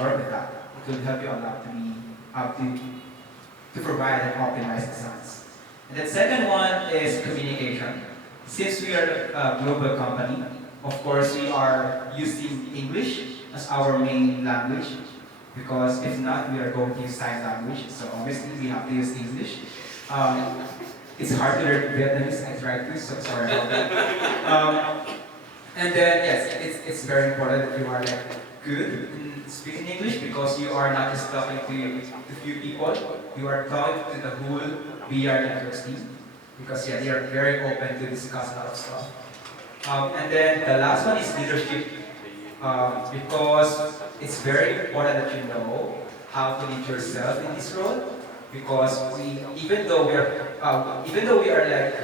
work with that. It will help you a lot to be to provide and optimize designs. And the second one is communication. Since we are a global company, of course we are using English as our main language because if not, we are going to use sign language. So obviously we have to use English. Um, it's hard to learn Vietnamese. I tried to, so sorry about that. And then yes, it's very important that you are like good in speaking English because you are not just talking to few people. You are talking to the whole VR networks team because yeah, they are very open to discuss a lot of stuff. And then the last one is leadership because it's very important that you know how to lead yourself in this role because even though we are like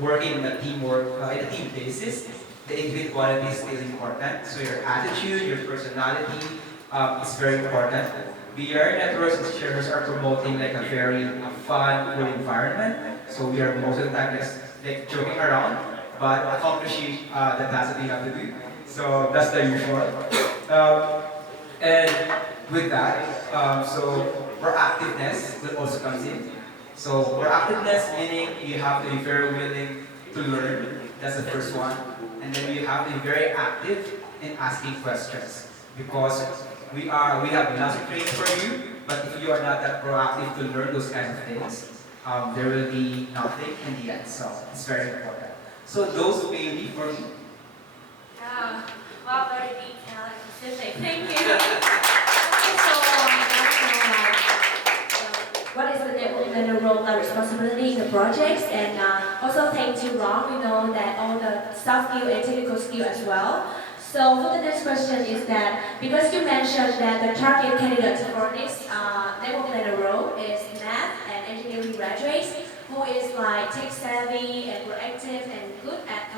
working in a teamwork in a team basis, the individuality is still important. So your attitude, your personality is very important. VR networks and shares are promoting like a very fun, cool environment. So we are most of the time just like joking around, but accomplishing the task that we have to do. So that's the usual. Um, and with that, so proactiveness will also comes in. So proactiveness meaning you have to be very willing to learn. That's the first one. And then you have to be very active in asking questions because we have lots of training for you, but if you are not that proactive to learn those kind of things, there will be nothing in the end. So it's very important. So those mainly for me. Yeah, wow, very detailed and specific. Thank you. Okay, so what is the network role and responsibility in the projects? And also thank you, Ron. We know that all the soft skill and technical skill as well. So for the next question is that because you mentioned that the target candidates for this network planner role is math and engineering graduates who is like tech savvy and proactive and good at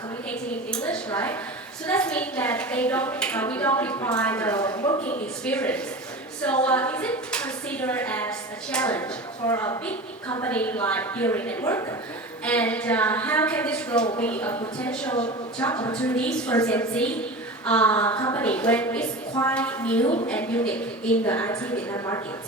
communicating in English, right? So that means that we don't require the working experience. So is it considered as a challenge for a big company like Theory Network? And how can this role be a potential job opportunities for GenZ company when it's quite new and unique in the IT Vietnam market?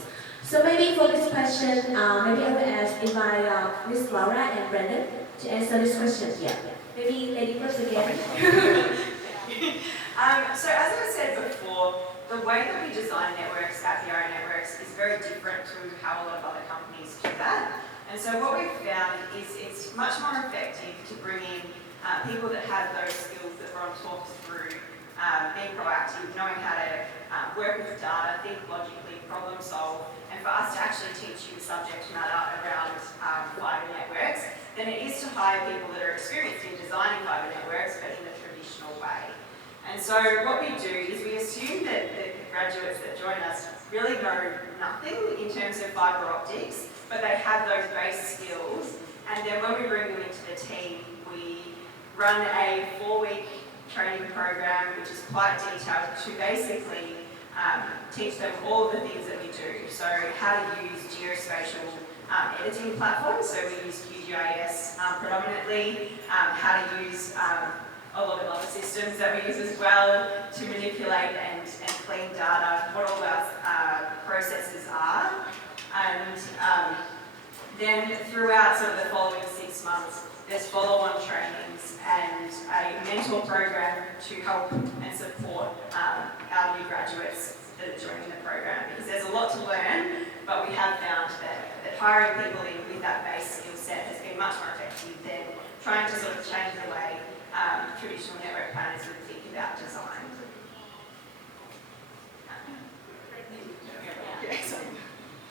So maybe for this question, maybe I will ask invite Miss Laura and Brandon to answer this question. Yeah, maybe lady first again. So as I said before, the way that we design networks at VR Networks is very different to how a lot of other companies do that. And so what we've found is it's much more effective to bring in people that have those skills that Ron talked through, being proactive, knowing how to work with data, think logically, problem solve, and for us to actually teach you the subject matter around fiber networks, than it is to hire people that are experienced in designing fiber networks, but in the traditional way. And so what we do is we assume that the graduates that join us really know nothing in terms of fibre optics, but they have those base skills. And then when we bring them into the team, we run a 4-week training program, which is quite detailed, to basically teach them all the things that we do. So how to use geospatial editing platforms, so we use QGIS predominantly, how to use a lot of other systems that we use as well to manipulate and clean data, what all our processes are. And then throughout sort of the following 6 months, there's follow-on trainings and a mentor program to help and support our new graduates that are joining the program, because there's a lot to learn, but we have found that hiring people in with that base skill set has been much more effective than trying to sort of change the way traditional network planners would think about design.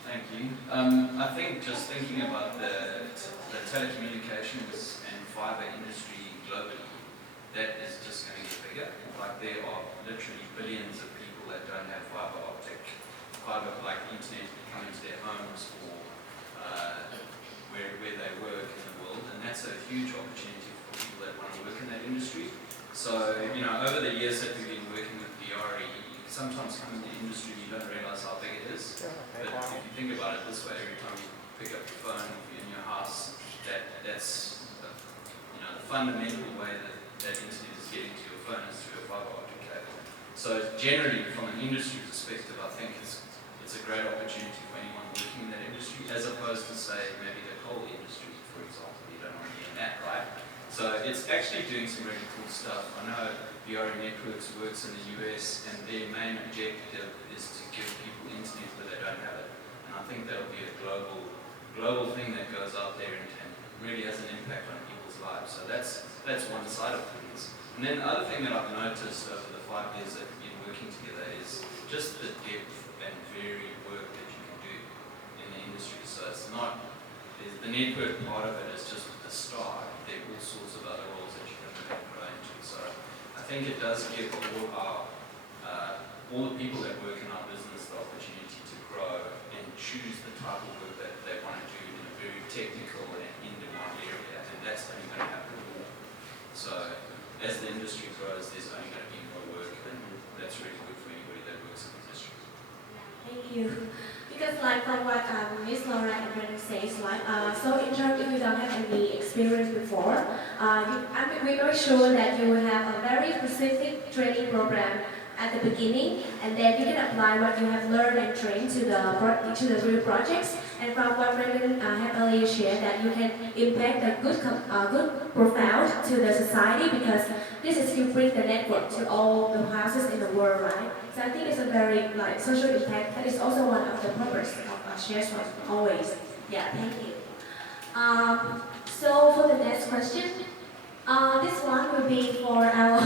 Thank you. I think just thinking about the telecommunications and fiber industry globally, that is just going to get bigger. Like there are literally billions of people that don't have fiber like internet coming to their homes or where they work in the world, and that's a huge opportunity for people that want to work in that industry. So, over the years that we've been working with BRE, sometimes come in the industry you don't realize how big it is. But if you think about it this way, every time you pick up your phone, if you're in your house, that's the fundamental way that internet is getting to your phone is through a fiber optic cable. So generally, from an industry perspective, I think it's a great opportunity for anyone working in that industry, as opposed to say maybe the coal industry, for example. You don't want to be in that, right? So it's actually doing some really cool stuff. I know BRE Networks works in the US, and their main objective is to give people internet where they don't have it. And I think that'll be a global thing that goes out there and really has an impact on people's lives. So that's one side of things. And then the other thing that I've noticed over the 5 years that we've been working together is just the depth and varied work that you can do in the industry. So it's not, the network part of it is just the start. There are all sorts of other roles that you can grow into. So I think it does give all the people that work in our business the opportunity to grow and choose the type of work that they want to do in a very technical and in-demand area, and that's only going to happen more. So as the industry grows, there's only going to be more work, and that's really good for anybody that works in the industry. Thank you. Because like from what Ms. Laura and Brendan says, so in terms if you don't have any experience before, we're very sure that you will have a very specific training program at the beginning, and then you can apply what you have learned and trained to the real projects. And from what Brendan had earlier shared, that you can impact a good profile to the society, because this is you bring the network to all the houses in the world, right? So I think it's a very social impact. That is also one of the purpose of shares always. Yeah, thank you. So for the next question. This one will be for our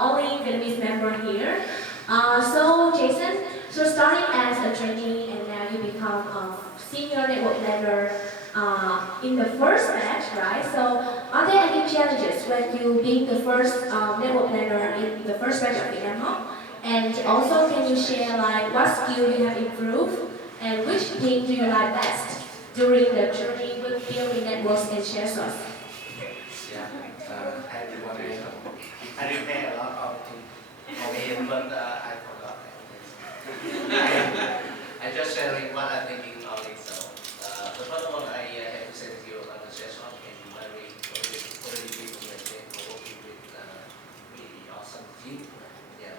only Vietnamese member here. So Jason, so starting as a trainee and now you become a senior network planner in the first batch, right? So are there any challenges when you being the first network planner in the first batch of Vietnam Hub? And also, can you share what skill you have improved and which team do you like best during the journey with building networks and share source? I prepared a lot of things for him, but I forgot. I just sharing what I'm thinking of it. So, the first one I have to say to you about the session and very already people working with really awesome team. Yeah.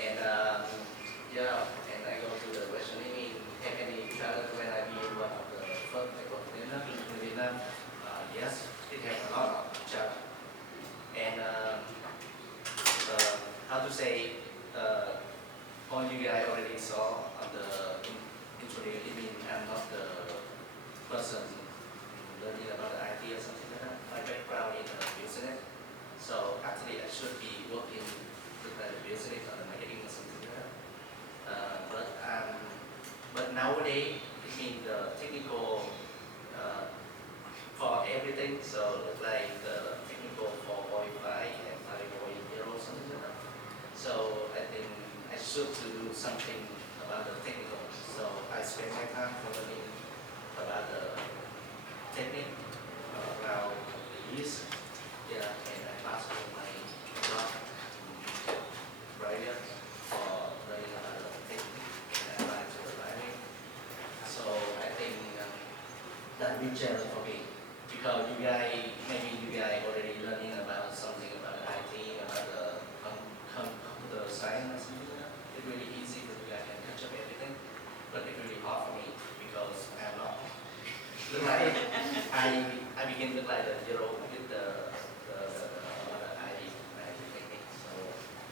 And and I go to the question. I mean, have any challenge when I be one of the first network planner in Vietnam? Yes, it has a lot of challenge. And how to say, all you guys already saw on the introduction. I mean, I'm not the person learning about the IT or something like that. My background in business, so actually I should be working with the business or the marketing or something like that. But nowadays, I mean the technical for everything. So like the technical for Wi-Fi and 5.0 something like that. So I think I should do something about the technical. So I spend my time learning about the technique around the years. Yeah, and I pass on my job writer for learning about the technique and apply to the writing. So I think that will be challenge for me. Because maybe you guys already learning about something about the IT, about the computer science or something like that. It's really easy for you guys can catch up everything, but it's really hard for me because I'm not. Look like I begin look like the zero with the IT technique. So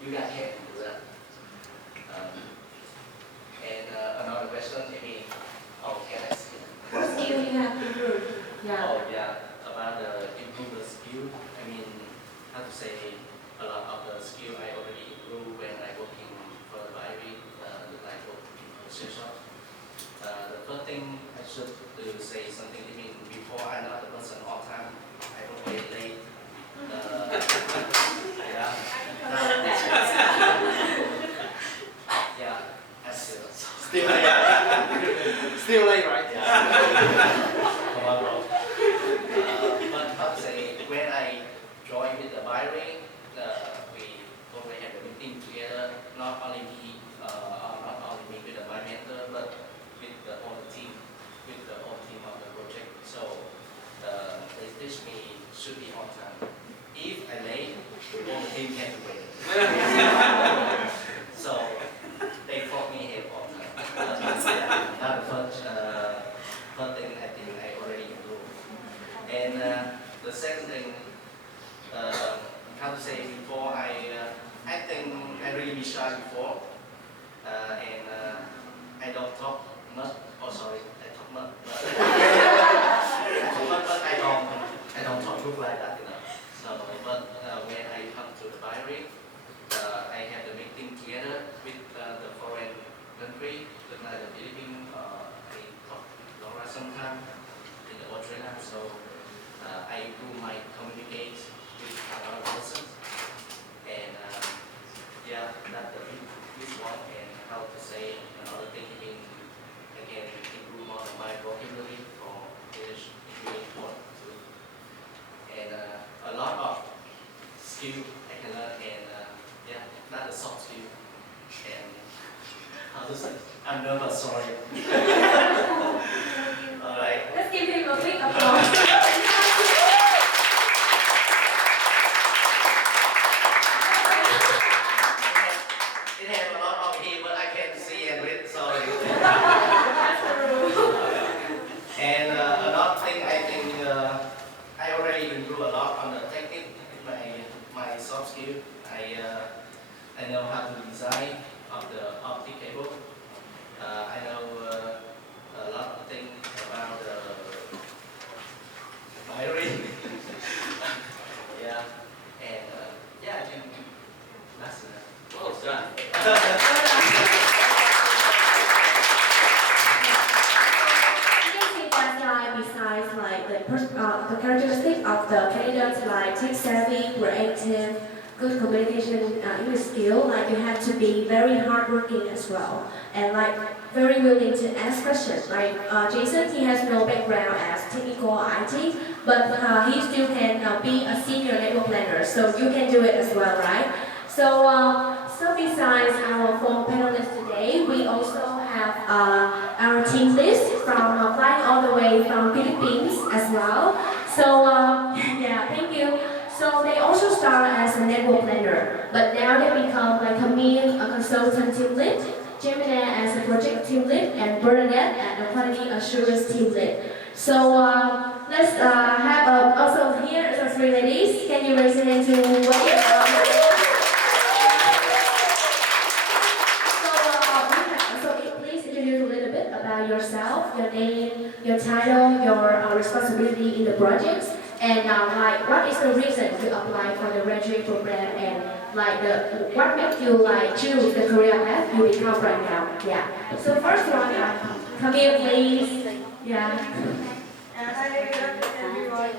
you guys can do that. And another question, I mean, can I see? What skill you have improved? Yeah. Oh yeah, about the improve the skill. I mean, how to say, a lot of the skill I already grew when I working for the library, like working for the session. The first thing I should do say something. I mean, before I'm not the person all time. I always late. Yeah. Yeah. I still late. Still late, right? Yeah. But how to say, when I joined with the wiring, we already have a meeting together, not only me with the my mentor, but with the whole team, of the project. So they teach me should be on time. If I late, all the team can wait. to say. I'm nervous, sorry. All right. Let's give him a big applause. It has a lot of here, but I can't see and read, sorry. That's the rule. And another thing, I think I already improve a lot on the technique, my soft skill. I know how to design of the optic cable. I know a lot of things about wiring. Yeah, and yeah, I think that's enough. Well done. Besides like the characteristic of the candidates like tech savvy, creative, good communication English skill, like you have to be very hardworking as well, and like very willing to ask questions. Like Jason, he has no background as technical IT, but he still can be a senior network planner, so you can do it as well, right? So besides our four panelists today, we also have our team list from flying all the way from Philippines as well. Yeah, thank you. So they also start as a network planner, but now they become like Camille, a consultant team lead, Gemini as a project team lead, and Bernadette as a quality assurance team lead. Let's have also here the three ladies. Can you raise your hand to wave? Please introduce a little bit about yourself, your name, your title, your responsibility in the projects, and like what is the reason you apply for the graduate program, and like what makes you like choose the career path you become right now. Yeah. So first one, Camille, please. Yeah. Hi, good afternoon, everyone.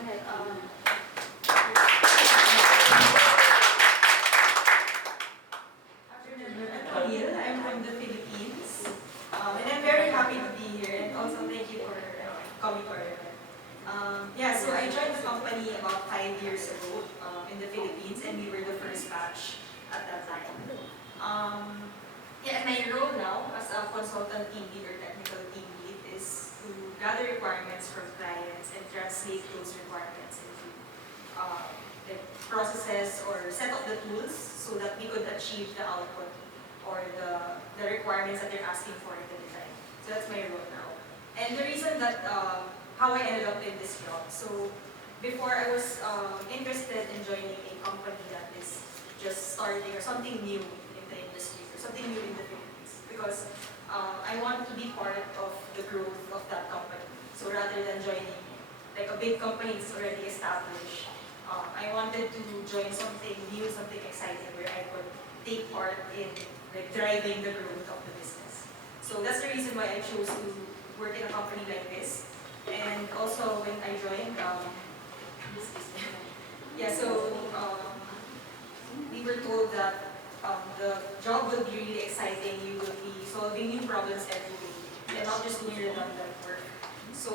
I'm Camille. I'm from the Philippines, and I'm very happy to be here. And also, thank you for coming to our event. Yeah, so I joined the company about 5 years ago in the Philippines, and we were the first batch at that time. Yeah, and my role now as a consultant team lead or technical team lead is to gather requirements from clients and translate those requirements into the processes or set up the tools so that we could achieve the output or the requirements that they're asking for in the design. So that's my role now. And the reason that how I ended up in this job. So before I was interested in joining a company that is just starting or something new in the industry or something new in the Philippines because I want to be part of the growth of that company. So rather than joining like a big company that's already established, I wanted to join something new, something exciting where I could take part in like driving the growth of the business. So that's the reason why I chose to work in a company like this. And also when I joined, yeah, so we were told that the job will be really exciting. You will be solving new problems every day and not just doing redundant work. So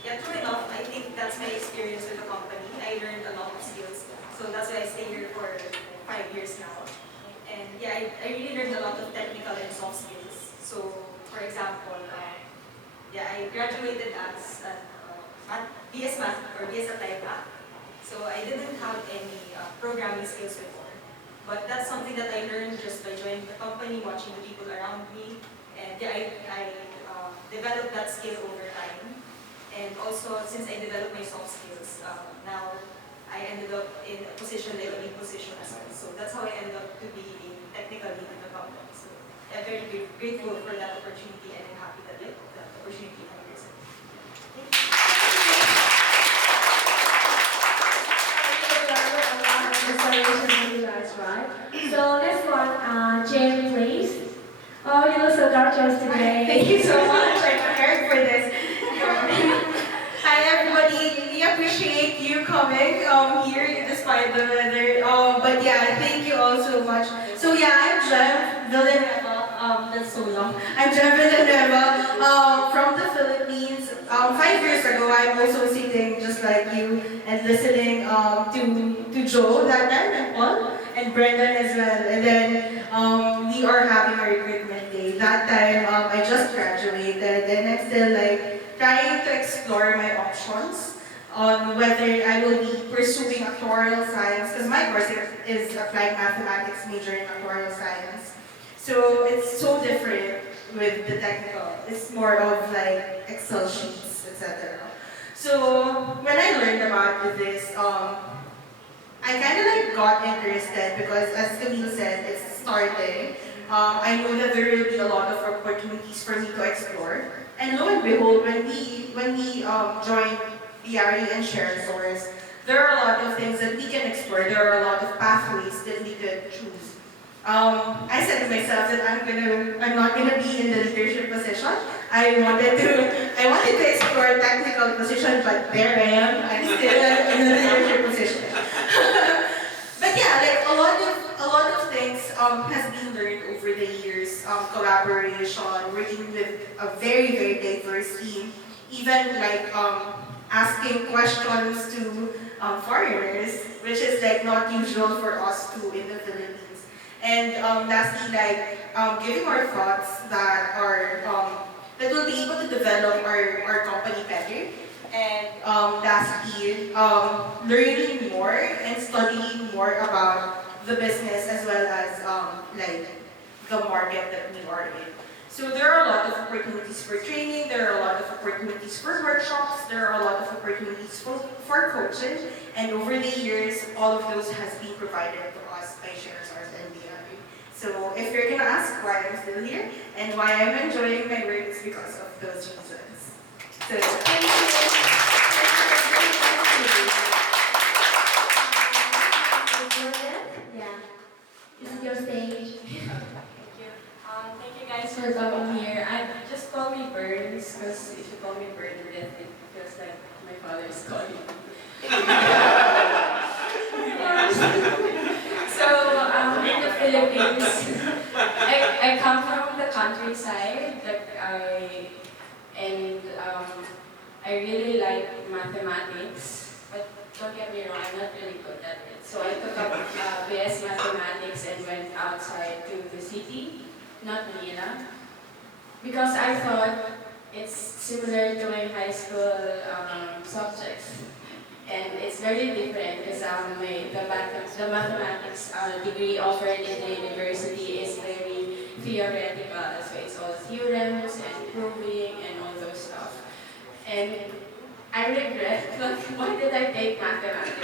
yeah, true enough, I think that's my experience with the company. I learned a lot of skills. So that's why I stay here for 5 years now. And yeah, I really learned a lot of technical and soft skills. So for example, yeah, I graduated as BS Math or BS Applied Math. So I didn't have any programming skills before. But that's something that I learned just by joining the company, watching the people around me. And yeah, I developed that skill over time. And also, since I developed my soft skills, now I ended up in a position, like a lead position as well. So that's how I ended up to be a technical lead in the company. So I'm very grateful for that opportunity, and I'm happy that that opportunity has arisen. Thank you. Inspiration for you guys, right? So next one, Jen, please. Oh, you look so gorgeous today. Thank you so much. I'm prepared for this. Hi everybody. We appreciate you coming here despite the weather. But yeah, thank you all so much. So yeah, I'm Jem Villanueva. That's so long. I'm Jem Villanueva from the Philippines. 5 years ago, I'm also sitting just like you and listening to Joe that time and Paul. and Brendan as well. And then we are having a recruitment day. That time I just graduated and I'm still like trying to explore my options on whether I will be pursuing actuarial science, because my course is applied mathematics major in actuarial science. So it's so different with the technical. It's more of like Excel sheets, etc. So when I learned about this, I kind of like got interested because, as Camille said, it's starting. I know that there will be a lot of opportunities for me to explore. And lo and behold, when we joined BRE and Share Source, there are a lot of things that we can explore. There are a lot of pathways that we could choose. I said to myself that I'm not gonna be in the leadership position. I wanted to explore a technical position, but there I am. I'm still in the leadership position. But yeah, like a lot of things has been learned over the years. Collaboration, working with a very very diverse team, even like asking questions to foreigners, which is like not usual for us too in the Philippines. And lastly, like giving our thoughts that are that will be able to develop our company better. And lastly, learning more and studying more about the business as well as like the market that we are in. So there are a lot of opportunities for training, there are a lot of opportunities for workshops, there are a lot of opportunities for coaching, and over the years, all of those has been provided to us by ShareSource and BRE. So if you're gonna ask why I'm still here and why I'm enjoying my work, it's because of those reasons. So thank you. Yeah, this is your stage. Thank you. Thank you guys for coming here. I just call me Burns because if you call me Bernadette, it feels like my father is calling me. So in the Philippines, I come from the countryside. I really like mathematics, but don't get me wrong, I'm not really good at it. So I took up BS Mathematics and went outside to the city, not Manila, because I thought it's similar to my high school subjects. And it's very different because the mathematics degree offered in the university is very theoretical. So it's all theorems and proving and all those stuff. And I regret, like, why did I take mathematics?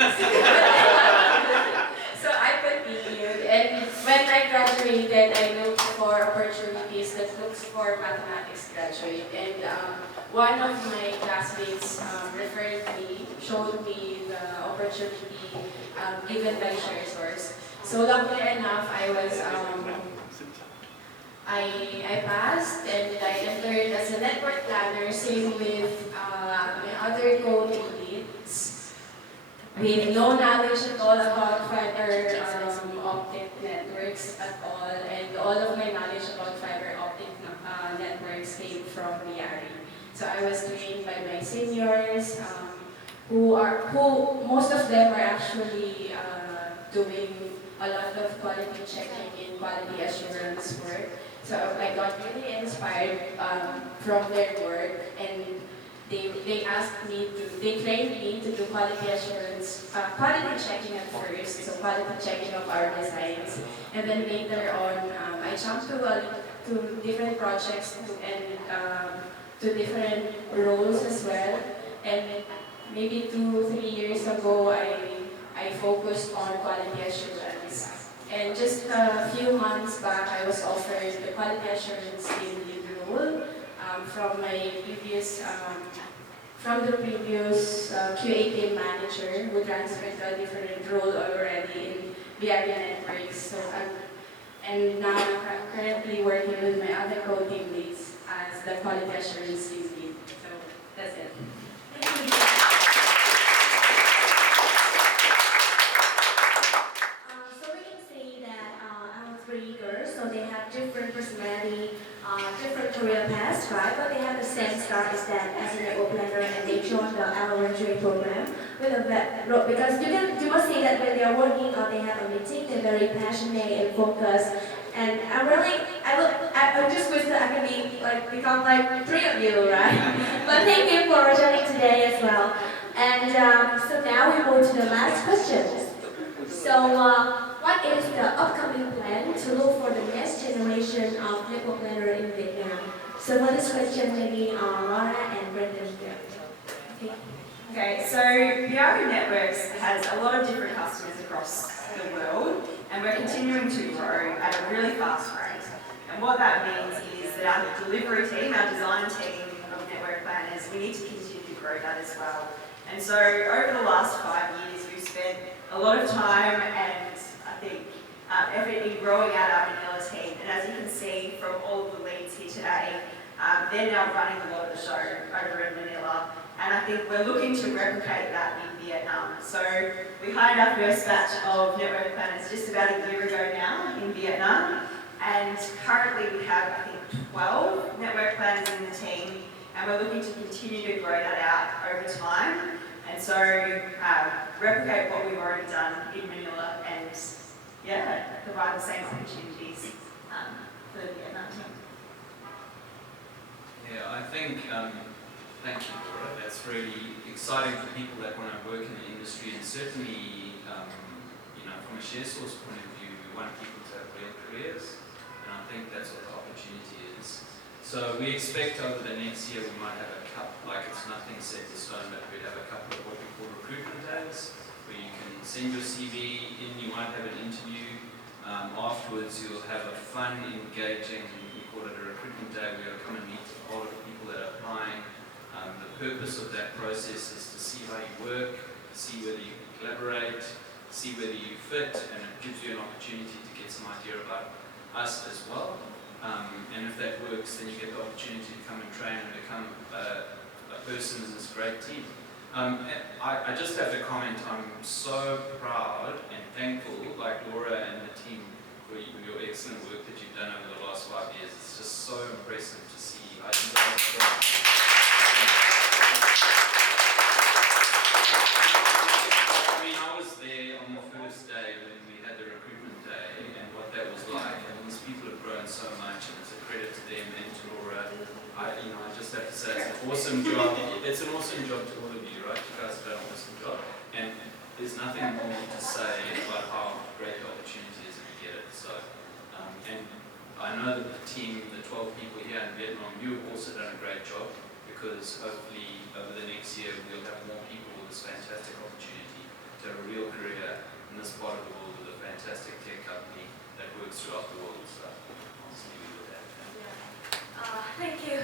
So I continued, and when I graduated, I looked for opportunities that looks for mathematics graduate. And one of my classmates showed me the opportunity given by ShareSource. So luckily enough, I passed and I entered as a network planner, same with my other co-leads, with no knowledge at all about fiber optic networks at all, and all of my knowledge about fiber optic networks came from BRE. So I was trained by my seniors, who most of them are actually doing a lot of quality checking in quality assurance work. So I got really inspired from their work, and they trained me to do quality assurance, quality checking at first, so quality checking of our designs, and then later on I jumped to different projects and to different roles as well, and maybe 2-3 years ago I focused on quality assurance. And just a few months back, I was offered the quality assurance team lead role from the previous QA team manager who transferred to a different role already in BRE Networks. So and now I'm currently working with my other co-team leads as the quality assurance team lead. So that's it. Thank you. So we can say that our three girls, so they have different personality, different career paths, right? But they have the same start is that as an network planner and they joined the our graduate program. with a because you must see that when they are working or they have a meeting, they're very passionate and focused. And I just wish that I could become like three of you, right? But thank you for joining today as well. And so now we move to the last question. So, what is the upcoming plan to look for the next generation of network planner in Vietnam? So for this question, maybe Laura and Brendan here. Okay. Okay, so BRO Networks has a lot of different customers across the world, and we're continuing to grow at a really fast rate. And what that means is that our delivery team, our design team of network planners, we need to continue to grow that as well. And so over the last 5 years, we've spent a lot of time and I think effort in growing out our Manila team. And as you can see from all of the leads here today, they're now running a lot of the show over in Manila. And I think we're looking to replicate that in Vietnam. So we hired our first batch of network planners just about a year ago now in Vietnam. And currently we have, I think, 12 network planners in the team. And we're looking to continue to grow that out over time. And so replicate what we've already done in Manila and provide the same opportunities for the Vietnam team. Yeah, I think, thank you, Laura. That's really exciting for people that want to work in the industry, and certainly, from a share source point of view, we want people to have real careers, and I think that's what the opportunity is. So we expect over the next year we might have a couple, like it's nothing set in stone, but we'd have a couple of what we call recruitment days, where you can send your CV in, you might have an interview. Afterwards you'll have a fun, engaging, we call it a recruitment day, where you'll come and meet all of the people that are applying. The purpose of that process is to see how you work, see whether you can collaborate, see whether you fit, and it gives you an opportunity to get some idea about us as well. And if that works, then you get the opportunity to come and train and become a person in this great team. I just have to comment, I'm so proud and thankful, like Laura and the team, for your excellent work that you've done over the last 5 years. It's just so impressive to see how you guys grow. I mean, I was there on the first day when we had the recruitment day and what that was like. And these people have grown so much, and it's a credit to them and to Laura. I just have to say it's an awesome job. It's an awesome job to all of you, right? You guys have done an awesome job. And there's nothing more to say about how great the opportunity is if you get it. So, and I know that the team, the 12 people here in Vietnam, you've also done a great job, because hopefully over the next year we'll have more people with this fantastic opportunity to have a real career in this part of the world with a fantastic tech company that works throughout the world. So I'll just leave it with that. Thank you.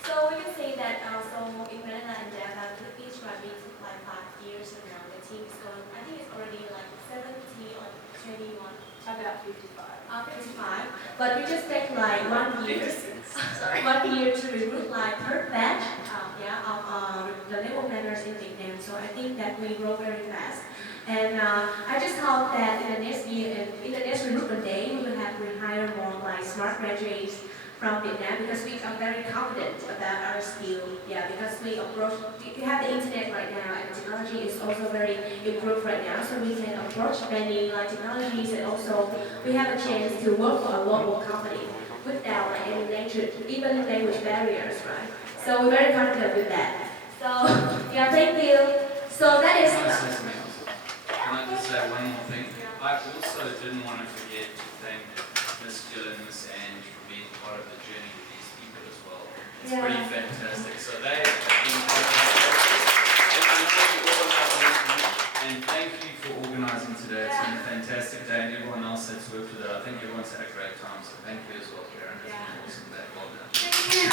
So we can say that so in Manila and Davao, Philippines rugby took like 5 years now. The team is going, I think it's already like 70 or 21. About 55. 55. But we just take like 1 year. Sorry. 1 year to recruit like per batch. Of the network planners in Vietnam. So I think that we grow very fast. And I just hope that in the next year, in the next recruitment day, we will have rehire more like smart graduates from Vietnam, because we are very confident about our skill. Yeah, because we have the internet right now, and technology is also very improved right now, so we can approach many like technologies, and also we have a chance to work for a local company without like any even language barriers, right? So we're very confident with that. So yeah, thank you. So that is. Can I say something else? Can I just say one more thing? I also didn't want to forget to thank Miss Jill and Miss Ange for being part of the journey with these people as well. It's pretty fantastic. So they have been part of the process. And I know you all have listening. And thank you for organising today. It's been a fantastic day, and everyone else that's worked with it. I think everyone's had a great time. So thank you as well, Karen. It's been an awesome day. Well done. Thank you.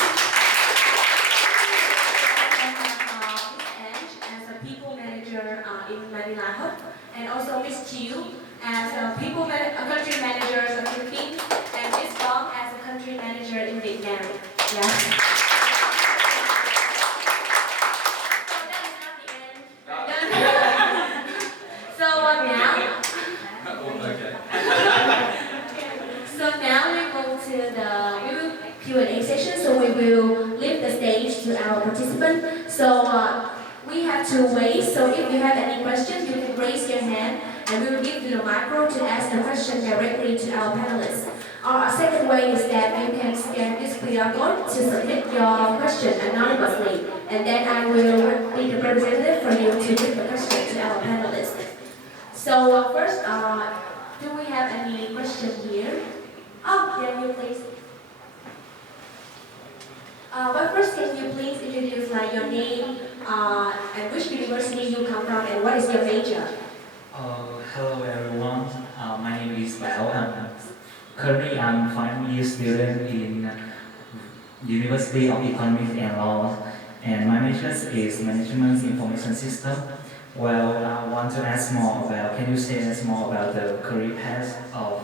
As a people manager in Manila Hub, and also Miss Chiu as a country manager in the Philippines, and Miss Bong as a country manager in Vietnam. Yeah. So that is not the end. So now. So now we go to the Q&A session. So we will leave the stage to our participants. So we have two ways. So if you have any questions, you can raise your hand and we will give you the micro to ask the question directly to our panelists. Our second way is that you can scan this QR code to submit your question anonymously, and then I will be the representative for you to give the question to our panelists. So first, do we have any question here? Oh, Daniel, please. But first, can you please introduce your name and which university you come from and what is your major? Hello everyone. My name is Bao. Currently, I'm final year student in University of Economics and Law, and my major is Management Information System. Well, I want to ask more about. Can you say us more about the career path of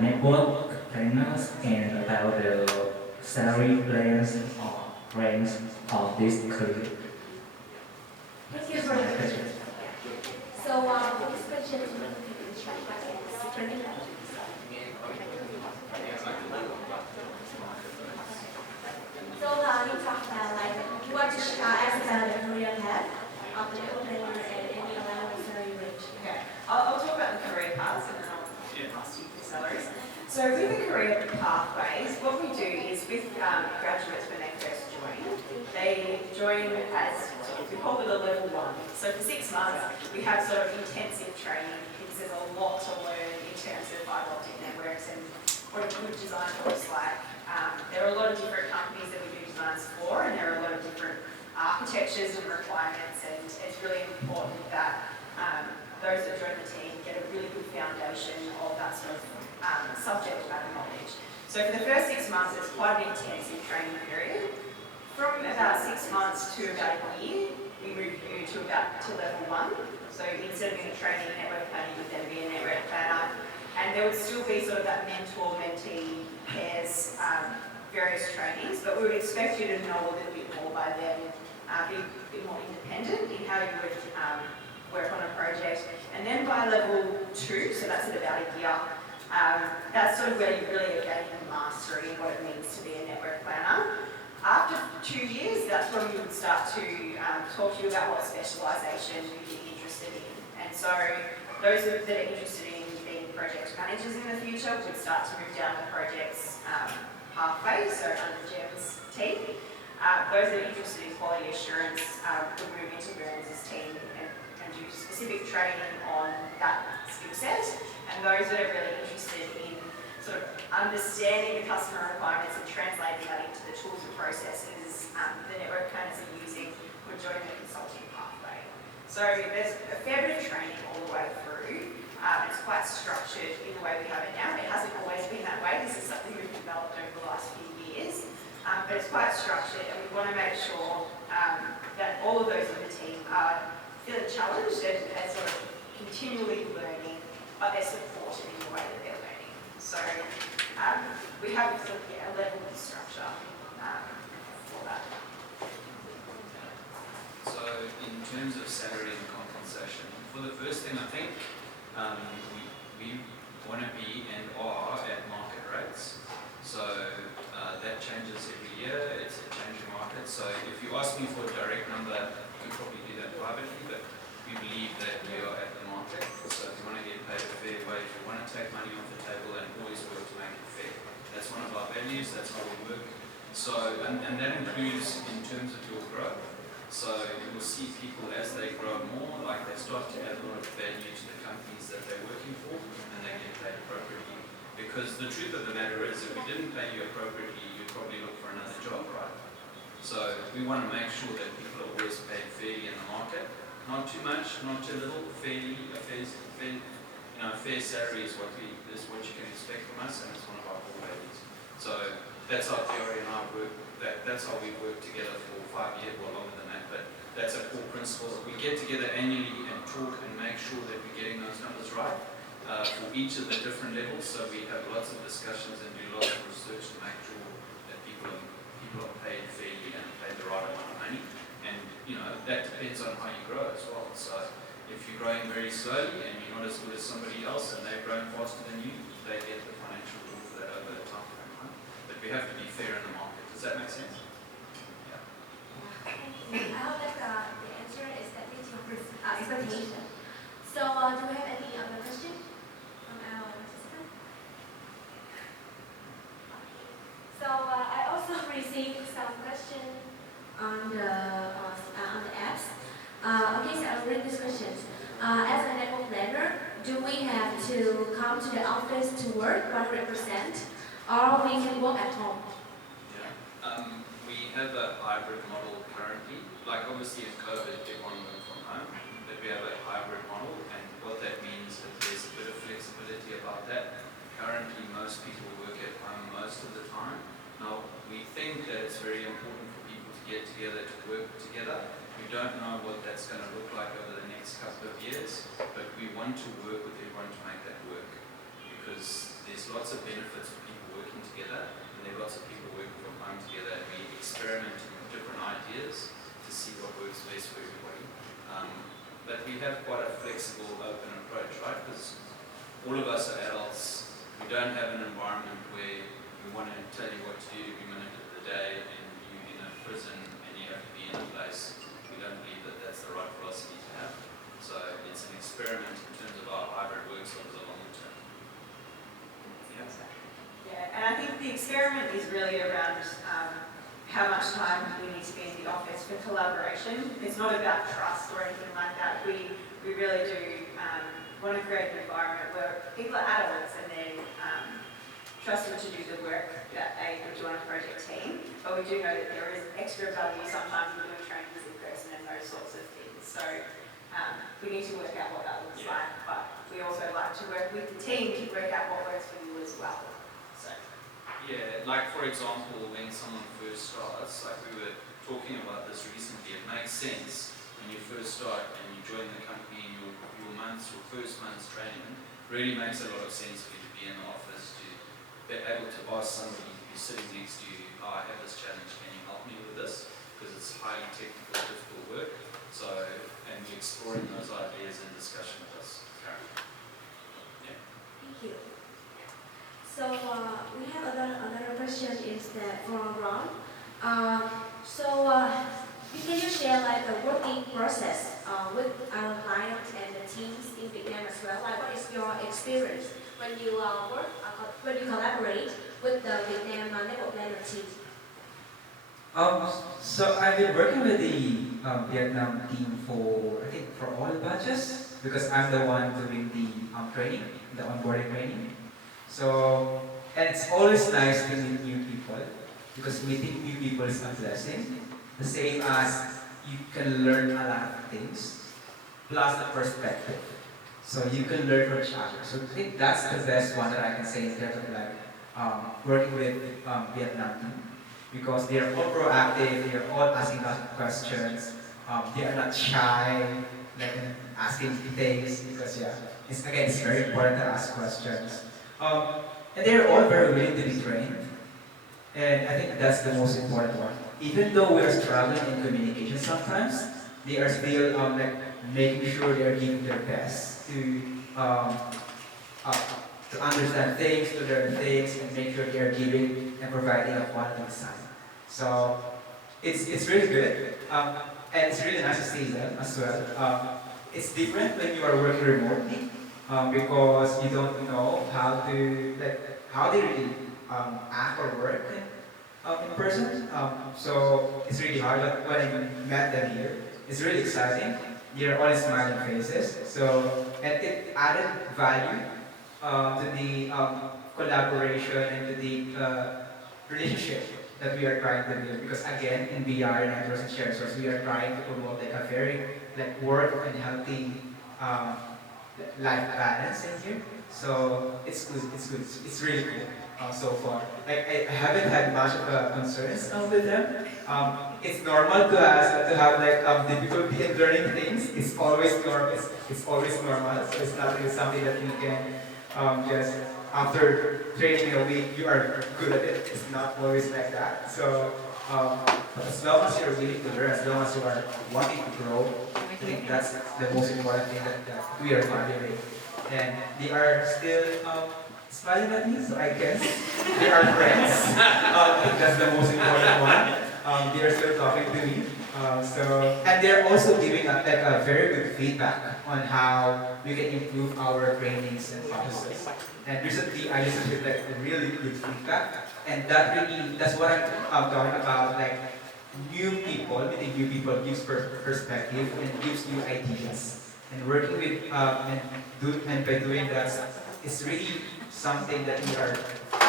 network planners and about the salary plans or range of this career? Thank you for the question. So this question is so you talked about you want to ask about the career path of the network planner and any allowable salary range. Okay, I'll talk about the career paths and then I'll ask you for salaries. So with the career pathways, what we do is with graduates when they first join, they join as, we call it a level 1. So for 6 months, we have sort of intensive training because there's a lot to learn in terms of fiber optic networks and what a good design looks like. There are a lot of different companies that we do designs for, and there are a lot of different architectures and requirements, and it's really important that those that join the team get a really good foundation of that sort of subject matter knowledge. So for the first 6 months, it's quite an intensive training period. From about 6 months to about a year, we move you to level 1. So instead of being a trainee network planner, you would then be a network planner. And there would still be sort of that mentor-mentee pairs, various trainings, but we would expect you to know a little bit more by then, be a bit more independent in how you would work on a project. And then by level 2, so that's at about a year, that's sort of where you really are gaining mastery in what it means to be a network planner. After 2 years, that's when we would start to talk to you about what specialisation you'd be interested in. And so those that are interested in being project managers in the future would start to move down the project's pathway, so under GenZ team. Those that are interested in quality assurance would move into GenZ's team and do specific training on that skill set. And those that are really interested in sort of understanding the customer requirements and translating that into the tools and processes the network planners are using would join the consulting pathway. So there's a fair bit of training all the way through. It's quite structured in the way we have it now. It hasn't always been that way. This is something we've developed over the last few years. But it's quite structured, and we want to make sure that all of those in the team are feeling challenged and sort of continually learning, but they're supported in the way that they're learning. So we have sort of, a level of structure for that. So in terms of salary and compensation, for the first thing, I think we want to be and are at market rates. So that changes every year. It's a changing market. So if you ask me for a direct number, we probably do that privately, but we believe that we are at the market. So if you want to get paid a fair wage, if you want to take money off the table and always work to make it fair. That's one of our values. That's how we work. So, and that includes in terms of your growth. So you will see people as they grow more, like they start to add a lot of value to the companies that they're working for, and they get paid appropriately. Because the truth of the matter is, if we didn't pay you appropriately, you'd probably look for another job, right? So we want to make sure that people are always paid fairly in the market. Not too much, not too little, fairly, fair salary is what you can expect from us, and it's one of our core values. So that's our theory and our work. That's how we work together for 5 years or longer than that. But that's a core principle. We get together annually and talk and make sure that we're getting those numbers right for each of the different levels. So we have lots of discussions and do lots of research to make sure that people are paid fairly and paid the right amount of money. And that depends on how you grow as well. So if you're growing very slowly and you're not as good as somebody else and they're growing faster than you, they get the financial reward for that over the time frame. Right? But we have to be fair in the market. Does that make sense? Yeah. Okay, I hope that the answer is that meets your expectation. So, do we have any other question from our participant? So, I also received some questions on the apps. Okay, so I'll read these questions. As a network planner, do we have to come to the office to work 100%, or we can work at home? Yeah. We have a hybrid model currently. Like obviously in COVID, everyone worked from home, but we have a hybrid model, and what that means is there's a bit of flexibility about that. Currently, most people work at home most of the time. Now, we think that it's very important for people to get together, to work together. We don't know what that's going to look like over the next couple of years, but we want to work with everyone to make that work, because there's lots of benefits for people working together, and there are lots of people working from home together, and we experimenting with different ideas to see what works best for everybody. But we have quite a flexible, open approach, right? Because all of us are adults. We don't have an environment where we want to tell you what to do every minute of the day, and you're in a prison and you have to be in a place. We don't believe that that's the right philosophy to have. So it's an experiment in terms of our hybrid works over the longer term. Yeah. Yeah, and I think the experiment is really around how much time we need to be in the office for collaboration. It's not about trust or anything like that. We really do want to create an environment where people are adults and they're trusted to do the work that they would do on a project team. But we do know that there is extra value sometimes in doing trainings in person and those sorts of things. So we need to work out what that looks like. But we also like to work with the team to work out what works for you as well. So. Yeah, like for example, when someone first starts, like we were talking about this recently, it makes sense when you first start and you join the company and your first month's training, really makes a lot of sense for you to be in the office, to be able to ask somebody who's sitting next to you, oh, I have this challenge, can you help me with this? Because it's highly technical, difficult work. So, and we're exploring those ideas in discussion with us currently. Yeah. Thank you. So we have another question is that from Ron. Can you share like the working process with our clients and the teams in Vietnam as well? Like what is your experience when you when you collaborate with the Vietnam network planner team? So I've been working with the Vietnam team for, I think, for all the batches, because I'm the one doing the training, the onboarding training. So, and it's always nice to meet new people, because meeting new people is a blessing. The same as you can learn a lot of things, plus the perspective. So you can learn from each other. So I think that's the best one that I can say in terms of like working with Vietnam team, because they are all proactive, they are all asking lots of questions, they are not shy, like asking things, because it's very important to ask questions. And they're all very willing to be trained. And I think that's the most important one. Even though we are struggling in communication sometimes, they are still like making sure they are giving their best to understand things, to learn things, and make sure they are giving and providing a quality design. So it's really good, and it's really nice to see them as well. It's different when you are working remotely, because you don't know how they really act or work in person. So it's really hard. But when I met them here, it's really exciting. They're all smiling faces. So and it added value to the collaboration and to the relationship that we are trying to build. Because again, in BR and networks and shared source, we are trying to promote like a very work and healthy life balance in here. So it's good. It's good. It's really cool. So far, I haven't had much of concerns with them. It's normal to have difficulty in learning things. It's always normal. It's always normal. So it's not really something that you can just after training a week you are good at it. It's not always like that. So as long as you're willing to learn, as long as you are wanting to grow, I think that's the most important thing that we are valuing. And they are still smiling at me, so I guess they are friends. I think that's the most important one. They are still talking to me. And they're also giving a very good feedback on how we can improve our trainings and processes. And recently, I listened to like really good feedback, and that's what I'm talking about. Like new people, meeting new people gives perspective and gives you ideas. And working with and by doing that, it's really something that we are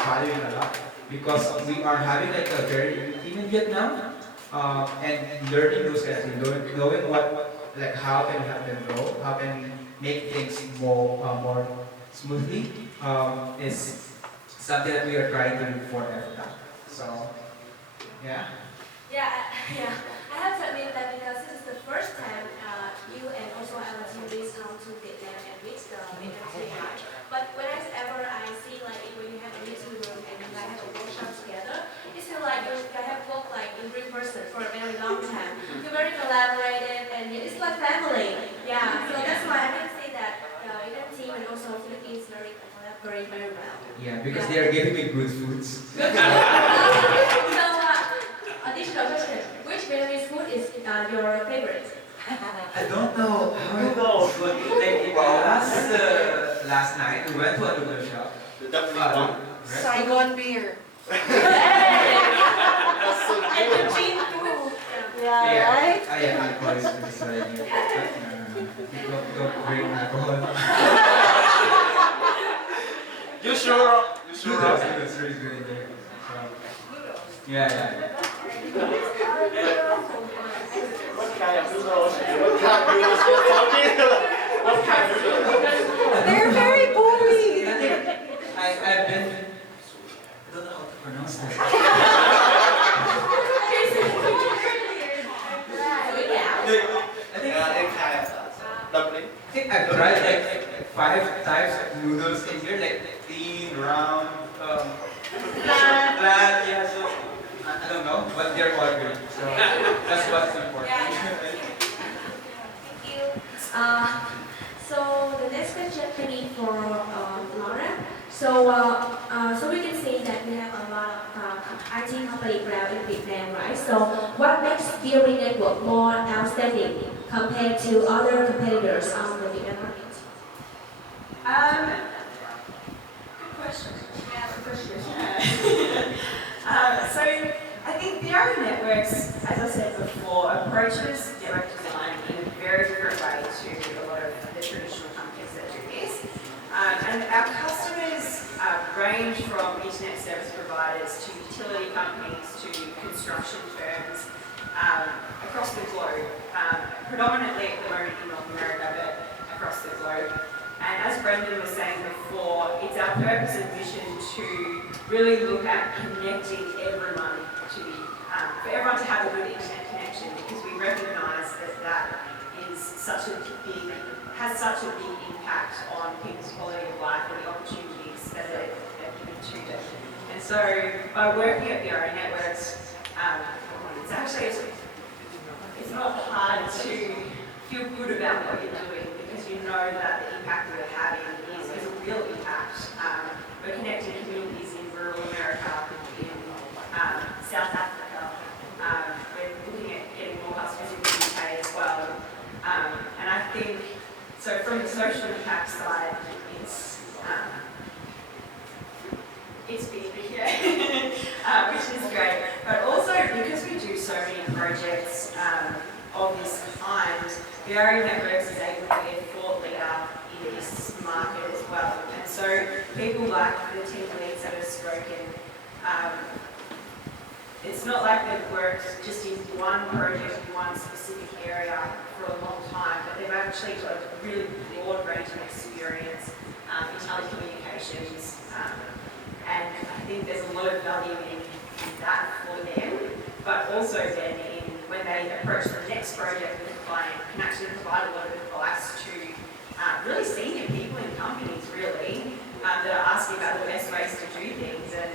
valuing a lot because we are having like a very new team in Vietnam, and learning those kind of things, knowing what like how can we help them grow, how can we make things more smoothly, is something that we are trying to look for every time. So yeah. Yeah. I have to admit that because this is the first time you and also our teammates come to Vietnam and meet the Vietnam team. But whenever I see like when you have a meeting room and you guys have a workshop together, it feels like you guys have worked like in real person for a very long time. You're very collaborative and it's like family. Yeah. So that's why I can say that the Vietnam team and also Philippines very collaborate very well. Yeah, because they are giving me good foods. So, additional question. Which Vietnamese food is your favorite? I don't know how it goes, but like last night we went to a noodle shop. The definitely one. Saigon beer. That's so And the good. gin too. Yeah, Right? yeah, alcohol is really sorry. Don't bring alcohol. You sure? You sure? That's really good in there. Yeah. What kind of noodles? What kind of noodles you're talking? What kind of noodles? They're very boring. I've been. I don't know how to pronounce that. I think I've tried like 5 types of noodles in here, like thin, round, flat, yeah, so I don't know, but they're all good. So that's what's important. Thank you. So the next question maybe for Laura. So we can say that we have a lot of IT company ground in Vietnam, right? So what makes DOE network more outstanding compared to other competitors on the Vietnam market? Good question. Yeah, good question. So I think the area networks, as I said before, approaches network design in a very different way to a lot of the traditional companies that do this. And our customers range from internet service providers to utility companies to construction firms across the globe, predominantly at the moment in North America, but across the globe. And as Brendan was saying before, it's our purpose and mission to really look at connecting everyone to, for everyone to have a good internet connection, because we recognise that that is such a big, has such a big impact on people's quality of life and the opportunities that are given to them. And so by working at the area networks, it's actually, it's not hard to feel good about what you're doing, because you know that the impact that we're having is a real impact. We're connecting communities in rural America, in South Africa. We're looking at getting more customers in the UK as well. And I think, so from the social impact side, it's big, yeah, which is great. But also because we do so many projects of this kind, the area networks is able to be a thought leader in this market as well. And so people like the team leads that have spoken, it's not like they've worked just in one project in one specific area for a long time, but they've actually got a really broad range of experience in telecommunications. And I think there's a lot of value in that for them, but also then in when they approach the next project with a client, can actually provide a lot of advice to really senior people in companies really that are asking about the best ways to do things, and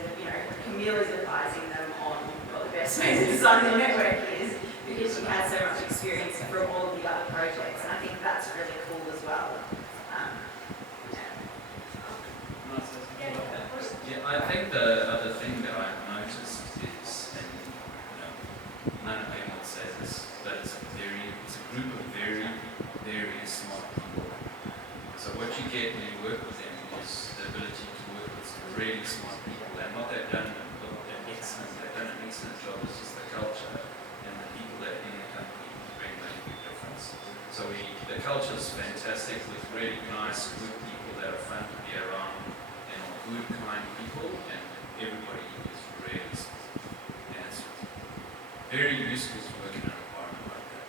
Camille is advising them on what the best ways to design their network is, because she has so much experience from all of the other projects, and I think that's really cool as well. Yeah, I think the other thing that I've noticed is, and none of them would say this, but very smart people. So what you get when you work with them is the ability to work with really smart people. And what they've done, they've done an excellent job. It's just the culture and the people that are in the company really make a big difference. So the culture is fantastic with really nice, good people that are fun to be around and are good, kind people, and everybody is really smart. And it's very useful to work in an environment like that.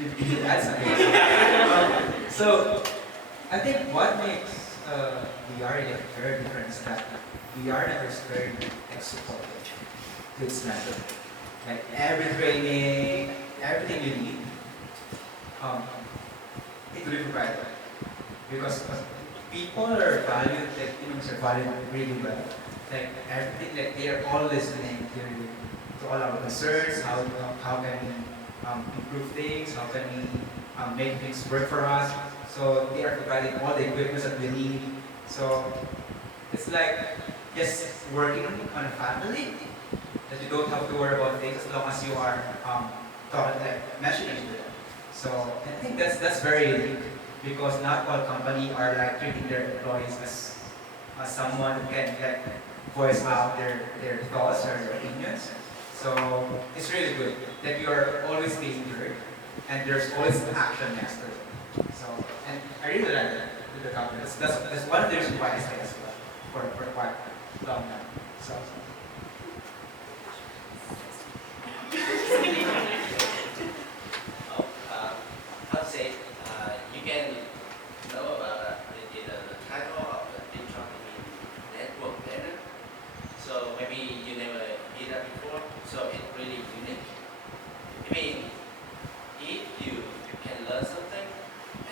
You should add something. So, I think what makes VR very different is that VR network is very supportive to its member. Like every training, everything you need, it will be provided. Because people are valued, like humans are valued really well. Like everything, like they are all listening to all our concerns. How can we improve things? How can we make things work for us? So they are providing all the equipment that we need. So it's like just working on a family that you don't have to worry about things as long as you are talking, like mentioning to them. So I think that's very unique because not all companies are like treating their employees as someone who can like voice out their thoughts or their opinions. So it's really good that you are always being heard and there's always action next to it. So and I really like that with the company. That's one of the reasons why I stay as well for quite long now. So. How to say, you can know about the title of the digital network planner. So maybe you never heard that before. So it's really unique. I mean, if you can learn something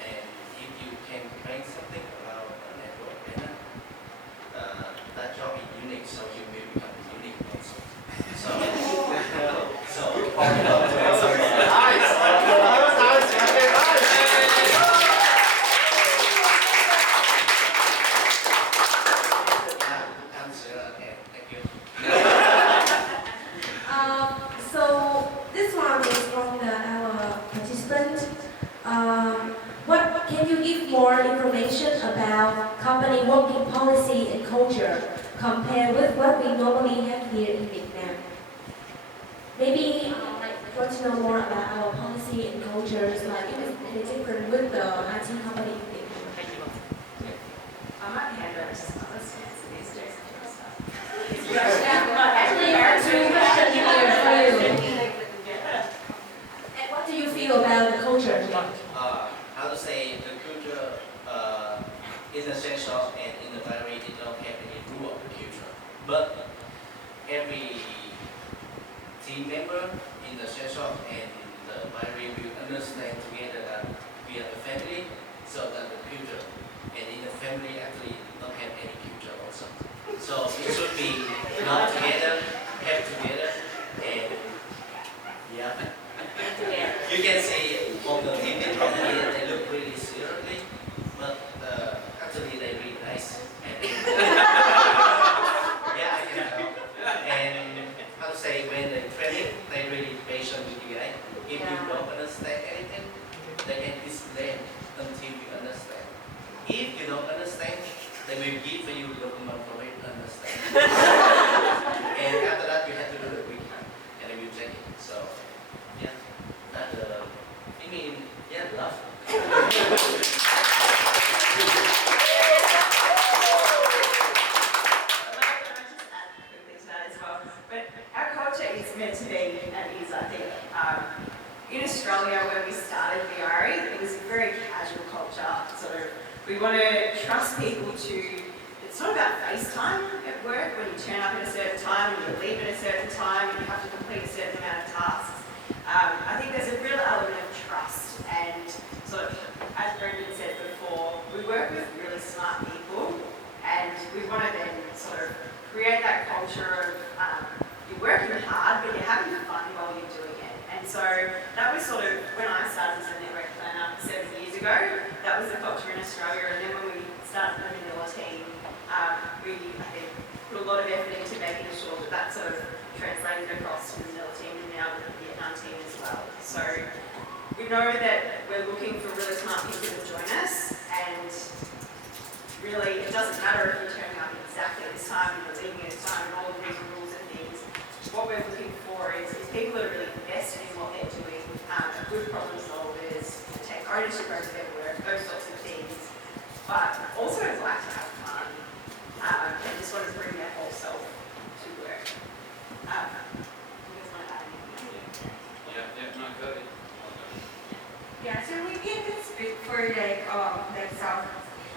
and if you can train something about a network planner, that job is unique. So you will become unique also. So, Nice. So this one is from our participant. What can you give more information about company working policy and culture compared with what we normally have here in Vietnam? Maybe like want to know more about our policy and cultures, like it is different with the IT company in Vietnam. I might hand over to some other students in these days. Actually, I have two questions here for you. And what do you feel about the culture here? How to say the culture is essential and in the diary it don't have any rule of the culture. But every team member in the session and the diary will understand together that we are the family, so that the culture and in the family actually don't have any culture also. So it should be not together, have together, and yeah. You can see on the TV probably they look really seriously, but actually they really nice. And yeah, I can tell. And how to say when they training, they really patient with you guys. If you don't understand anything, they can explain until you understand. If you don't understand, they will give you document for you to understand. And after that, you have to do the quick hand, and they will check it. So, yeah, that I mean, yeah, love. Our culture is meant to be, and is, I think, in Australia when we started VRE, it was a very casual culture. Sort of, we want to trust people to, it's not about FaceTime at work when you turn up at a certain time and you leave at a certain time and you have to complete a certain amount of tasks. I think there's a real element of trust and sort of, as Brendan said before, we work with really smart people and we want to then sort of create that culture of you're working hard but you're having fun while you're doing it. And so that was sort of, when I started as a network planner 7 years ago, that was the culture in Australia. And then when we started the Manila team, we, I think, put a lot of effort into making sure that that sort of translated across to the Manila team and now the Vietnam team as well. wanted to grow their work, those sorts of things, but also like to have fun and just want to bring their whole self to work. You guys want to add anything? No, go ahead. Yeah, so maybe I can speak for like South Asia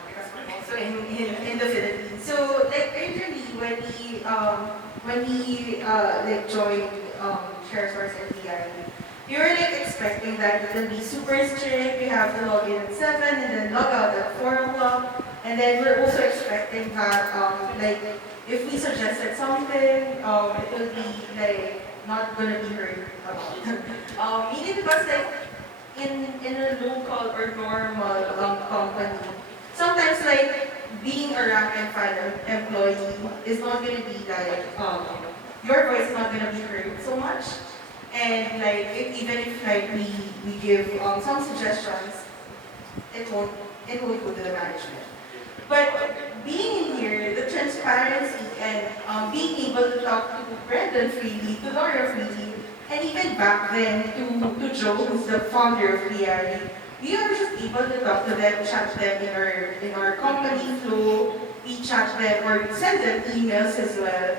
because we're also in the Philippines. So like originally when we like joined ShareSource and BI, we were like expecting that it will be super strict. We have to log in at 7 and then log out at 4 o'clock. And then we're also expecting that like if we suggested something, it will be like not gonna be heard about. Meaning because like in a local or normal company, sometimes like being a rank and file employee is not gonna be like your voice is not gonna be heard so much. And like even if like we give some suggestions, it won't go to the management. But being in here, the transparency and being able to talk to Brendan freely, to Laura freely, and even back then to Joe, who's the founder of BI, we are just able to talk to them, chat them in our company flow, we chat them or send them emails as well.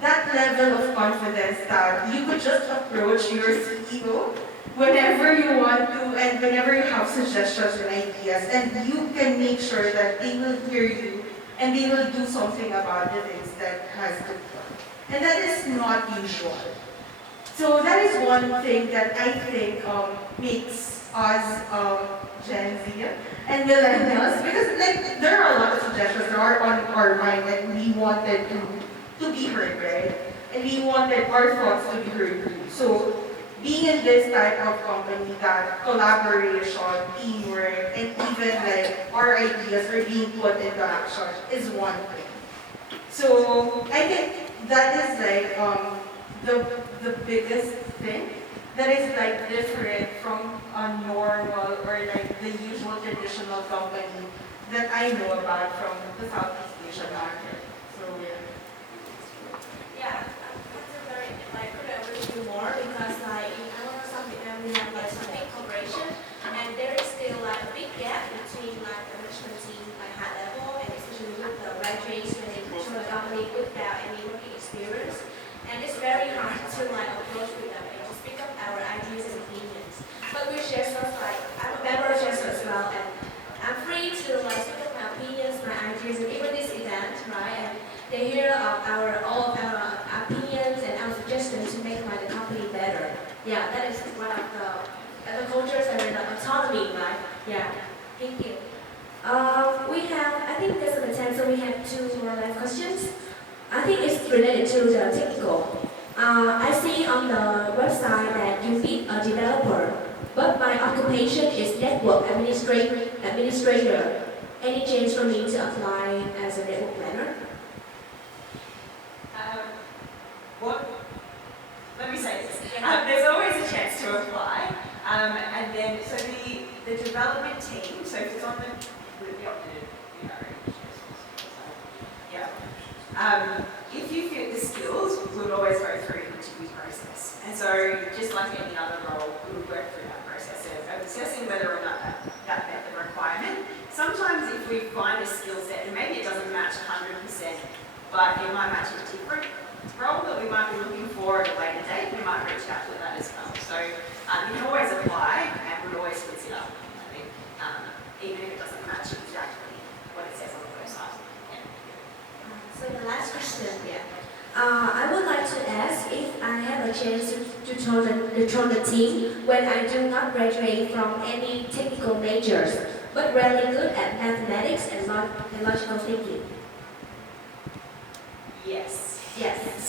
That level of confidence that you could just approach your CEO whenever you want to and whenever you have suggestions and ideas, and you can make sure that they will hear you and they will do something about the things that has to be done. And that is not usual. So that is one thing that I think makes us Gen Z and millennials, because like there are a lot of suggestions that are on our mind that we wanted to be heard, right? And we wanted our thoughts to be heard too. So being in this type of company that collaboration, teamwork, and even like our ideas are being put into action is one thing. So I think that is like the biggest thing that is like different from a normal or like the usual traditional company that I know about from the Southeast Asian market. So yeah. Yeah, couldn't agree with you more because like in our summit we have like some big corporation and there is still like a big gap between like the management team like high level and especially with the graduates when they come to a company without any working experience. And it's very hard to like approach with them and to speak up our ideas and opinions. But we share stuff like I'm a member of GenZ as well and I'm free to like speak up my opinions, my ideas and even this event, right? And they hear all of our opinions and our suggestions to make the company better. Yeah, that is one of the cultures and the autonomy, right? Yeah. Thank you. I think because of the time, so we have two more live questions. I think it's related to the technical. I see on the website that you need a developer, but my occupation is network administrator. Any chance for me to apply as a network planner? Let me say this. There's always a chance to apply. And then, so the development team, so if it's on the yeah. If you fit the skills, we would always go through an interview process. And so, just like any other role, we would work through that process of assessing whether or not that met the requirement. Sometimes if we find a skill set, and maybe it doesn't match 100%, but it might match a different role that we might be looking for at a later date, we might reach out to that as well. So you can always apply and we'd always consider, I think, even if it doesn't match exactly what it says on the website. Yeah. So the last question, I would like to ask if I have a chance to join the team when I do not graduate from any technical majors, but really good at mathematics and logical thinking. Yes. Yes.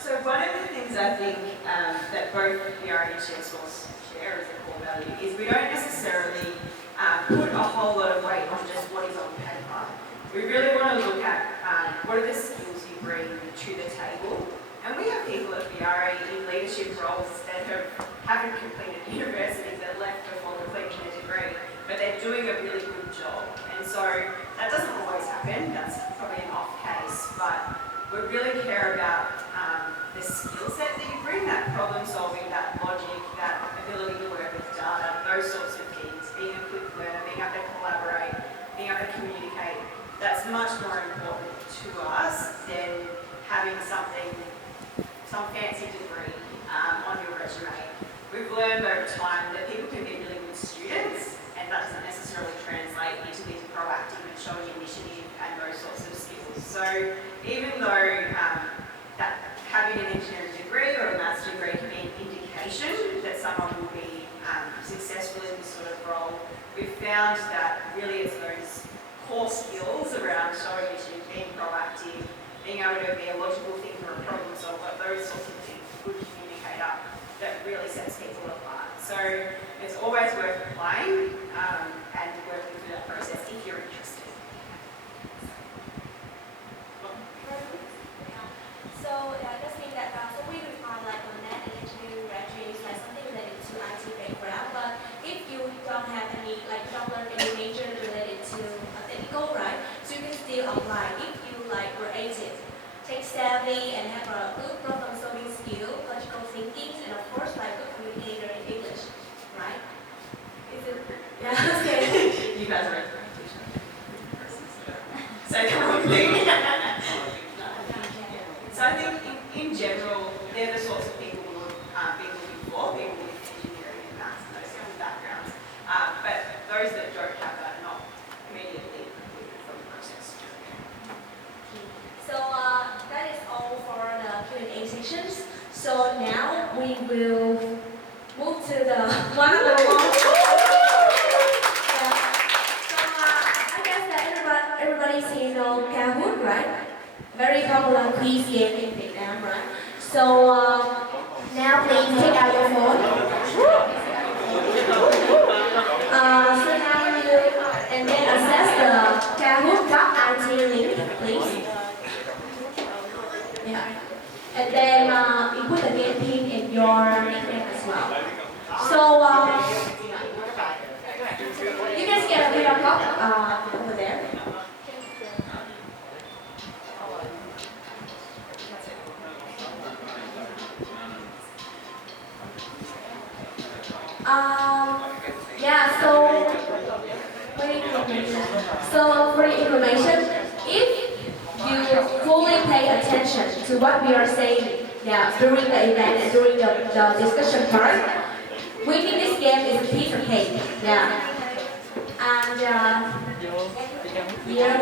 So, one of the things I think that both BRE and ShareSource share as a core value is we don't necessarily put a whole lot of weight on just what is on paper. We really want to look at what are the skills you bring to the table. And we have people at BRE in leadership roles that haven't completed university, that left before completing a degree, but they're doing a really good job. And so that doesn't always happen, that's probably an off case, but we really care about skill set that you bring, that problem solving, that logic, that ability to work with data, those sorts of things, being a quick learner, being able to collaborate, being able to communicate, that's much more important to us than having some fancy degree on your resume. We've learned over time that people can be really good students, and that doesn't necessarily translate into being proactive and showing initiative and those sorts of skills. So even though that having an engineering degree or a maths degree can be an indication that someone will be successful in this sort of role, we've found that really it's those core skills around showing initiative, being proactive, being able to be a logical thinker, a problem solver, those sorts of things, good communicator, that really sets people apart. So it's always worth applying and working through that process if you're interested. So I just think that so we require like on that engineering graduates like something related to IT background. But if you don't have any like don't learn any major related to technical, right? So you can still apply if you like creative, tech savvy, and have a good problem solving skill, logical thinking, and of course like good communicator in English, right? Is it? Yeah. Okay. You guys are right. So come on, please. So I think in general, they're the sorts of people we would be looking for, people with engineering and maths and those kinds of backgrounds. But those that don't have that are not immediately included from the process. So that is all for the Q&A sessions. So now we will move to the one of the most. Yeah. So I guess that everybody's seen Kahoot, right? Very popular quiz game in Vietnam, right? So now please take out your phone. So now you and then access the Kahoot.it link, please. Yeah. And then you put the game pin in your nickname as well. So you guys get a video clock over there. Yeah, so for your information, if you fully pay attention to what we are saying, yeah, during the event and during the discussion part, winning this game is a piece of cake, yeah. And here we have,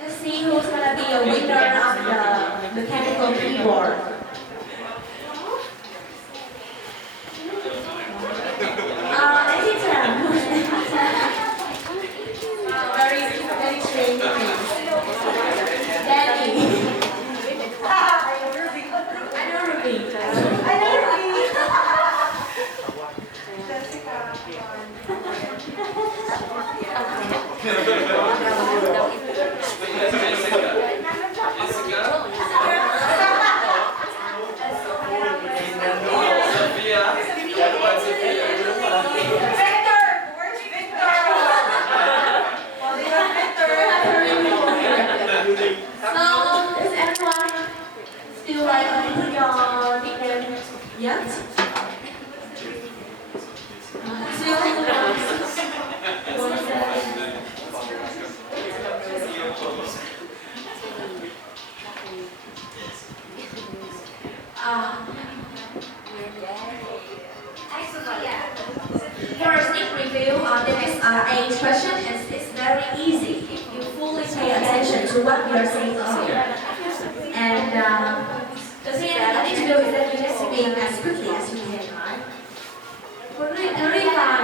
let's see who's gonna be a winner of the mechanical keyboard. Very strange things. Danny. I know Ruby. So, is everyone still like put your nickname yet? For a sneak review, this is a question. It's very easy if you fully pay attention to what we are saying earlier. And the thing that you need to do is that you need to speak as quickly as you can, right? Very fun.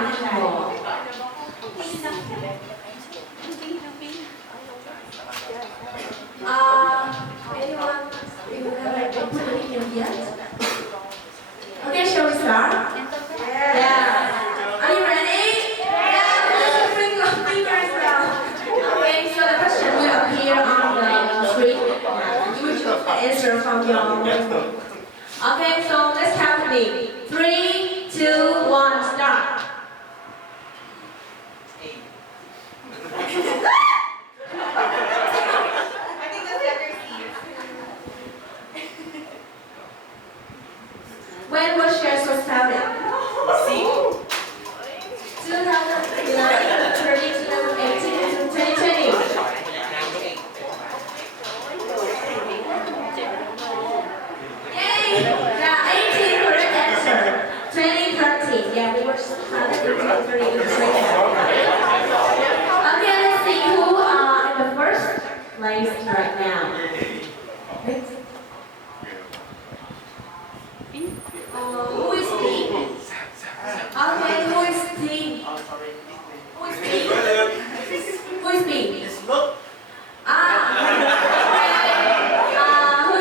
Anyone have put it in yet? Okay, shall we start? Yeah. Are you ready? Yeah. Bring your fingers down. Okay, so the question will appear on the screen. You will choose the answer from your memory. Okay, so let's count with me. 3, 2, 1, start. delivery in Australia. Okay, let's see who are in the first place right now. Who is B? Okay, who is D? Who is B? Who is B? Who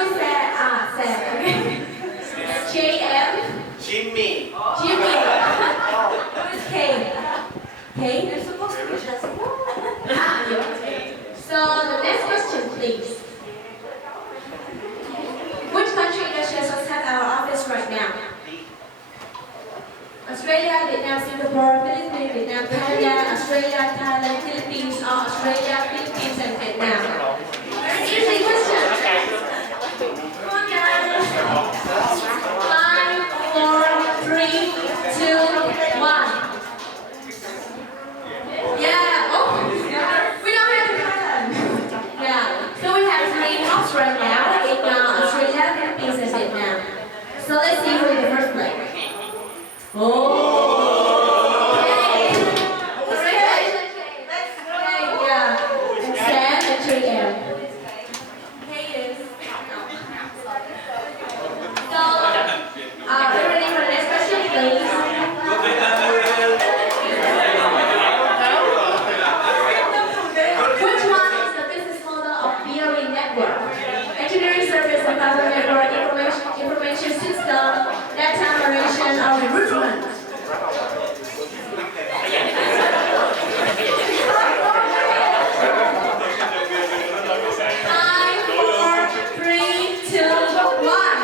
is that? Sam. JM? Jimmy. Jimmy. Who is K? K? You're supposed to be just So the next question, please. Which country industries have our office right now? Australia, Vietnam, Singapore, Philippines, Vietnam, Canada, Australia, Thailand, Philippines, or Australia, Philippines, and Vietnam. Very easy question. Come on, guys. 5, 4, 3, 2, 1. Yeah. Oh, we don't have the pattern. Yeah. So we have 3 hubs right now in Australia, Philippines, and Vietnam. So let's see who is the first place. Oh! Okay. Congratulations. Okay, yeah. And Sam and 3M. Okay, yes. So, are you ready for the next question, please? Which one is the business model of BRE network? Engineering service and power network, information system, data operation, or recruitment? 5, 4, 3, 2, 1.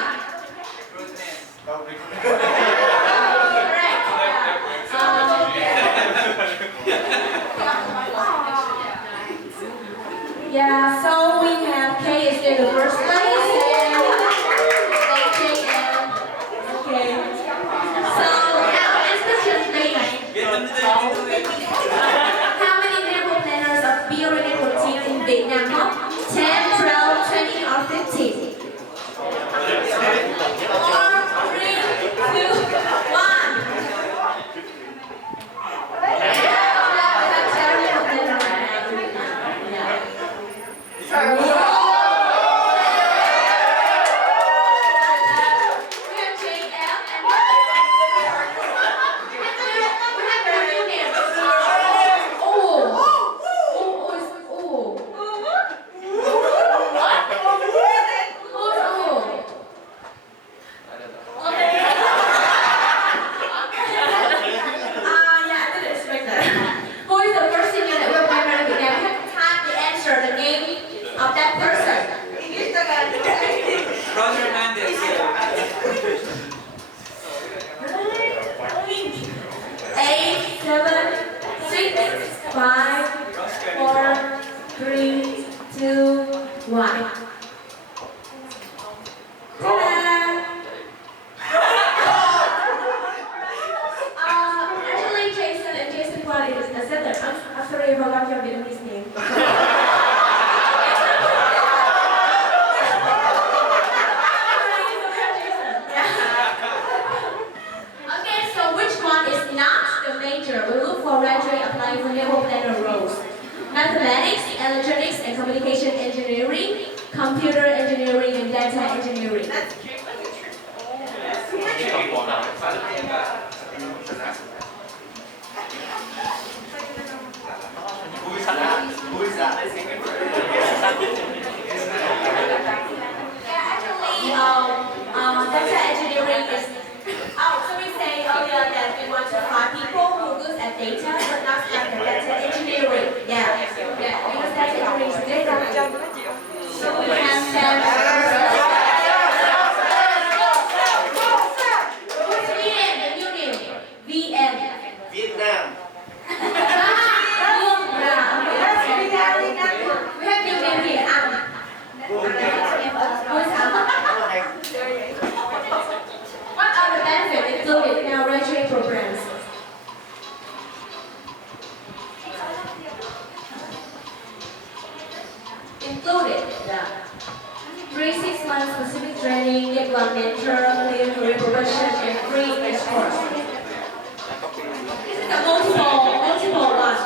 Correct. Yeah, so we have K is in the first place and JM. Okay. So now next question, please. How many network planners of BRE network team in Vietnam? 10, 12, 20, or 15? 4, 3, 2, 1. Mathematics, electronics and communication engineering, computer engineering and data engineering. Data engineering is, so we say earlier that we want to find people who are good at data, but not at the data engineering. Yeah, because data engineering is data. So we have them. What's VM, the new name? VM. Vietnam. We have new name here, Who's What are the benefits included in our graduate programs? Included, yeah. 3-6 months specific training, get one mentor, clear career progression, and free course. a multiple one.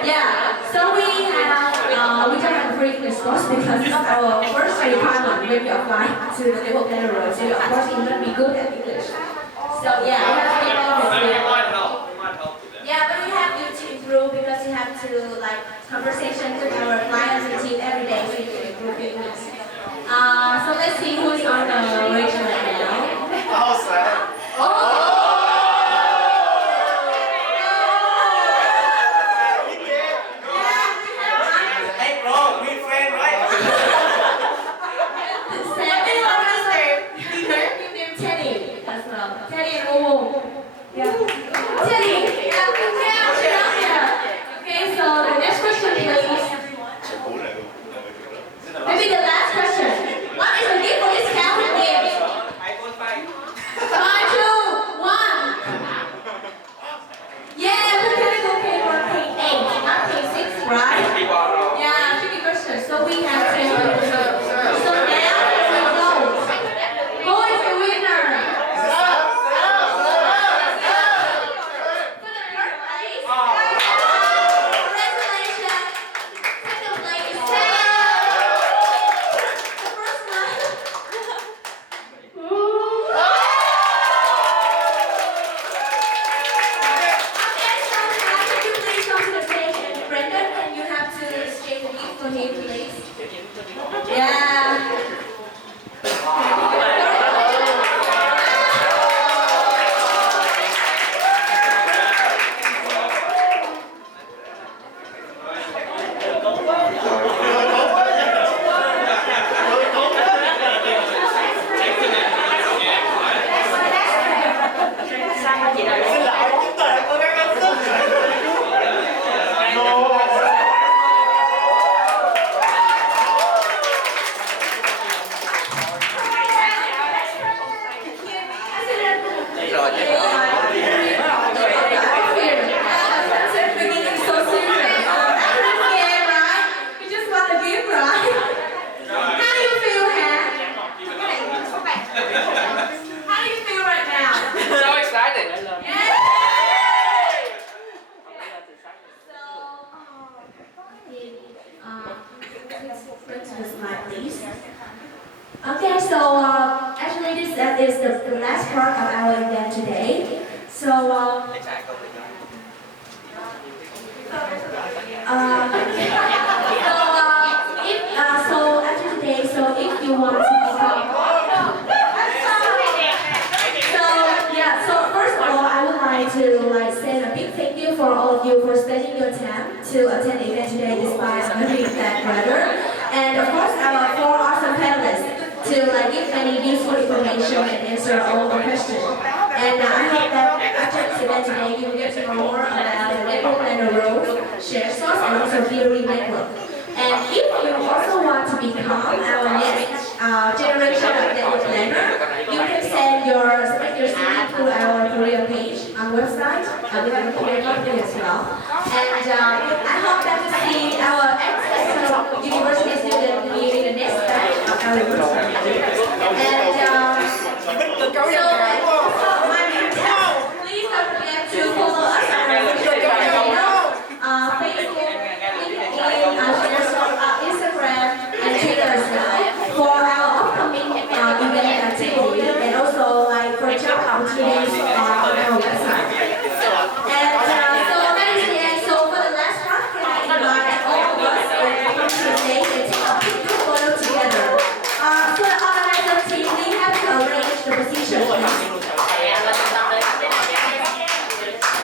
Yeah, so we don't have a free English course because of our first requirement when you apply to the network planner role. So of course you must be good at English. So yeah, we have to be Maybe with it might help. It might help with that. Yeah, but we have to improve because you have to like conversation with our clients and team every day so you can improve your English. So let's see who's on the radio right now. How sad. Oh! Hey bro, we friend, right? Teddy as well. Teddy and Momo. Yeah. Teddy. Yeah. Okay, so the next question, please. Maybe the last question. What is the gift for this Calvin game? iPhone 5. 5, 2, 1. Yeah, we can go pay for pay 8, not pay 6, right? Yeah, tricky question. So we have to. So now we know. Who is the winner? For the third place. Congratulations. Second place. The first one. Okay, so now can you please come to the stage and Brendan, and you have to exchange the gift for him, please. Yeah. Okay, so actually this is the last part of our event today. So so after today, so if you want to become so first of all, I would like to say a big thank you for all of you for spending your time to attend the event today despite very bad weather. And of course our 4 awesome panelists to give many useful information and answer all the questions. And I hope that after this event today you will get to know more about the network planner roles, share source, and also theory network. And if you also want to become our next generation of network planner, you can submit your CV through our career page on website with the career company as well. And I hope that to see our excellent university students in the next batch of our university. And